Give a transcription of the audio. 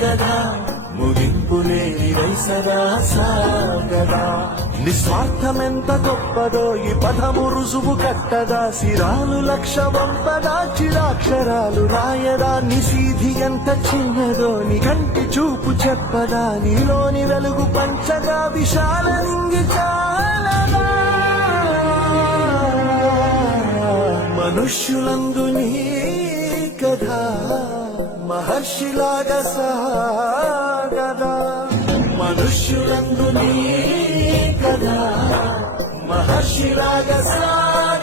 కదా ముగింపు లేని సదా సాగదా నిస్వార్థమెంత గొప్పదో ఈ పదము రుజువు కట్టదా సిరాలు లక్ష వంపదా చిరాక్షరాలు రాయదా నిశీధి ఎంత చిన్నదో నీ కంటి చూపు చెప్పదా నీలోని వెలుగు పంచగా విశాల నింగి చాలదా మనుష్యులందు నీ కథ మహర్షిలాగా సాగదా మనుష్యులందు నీ కథ మహర్షిలాగా సాగదా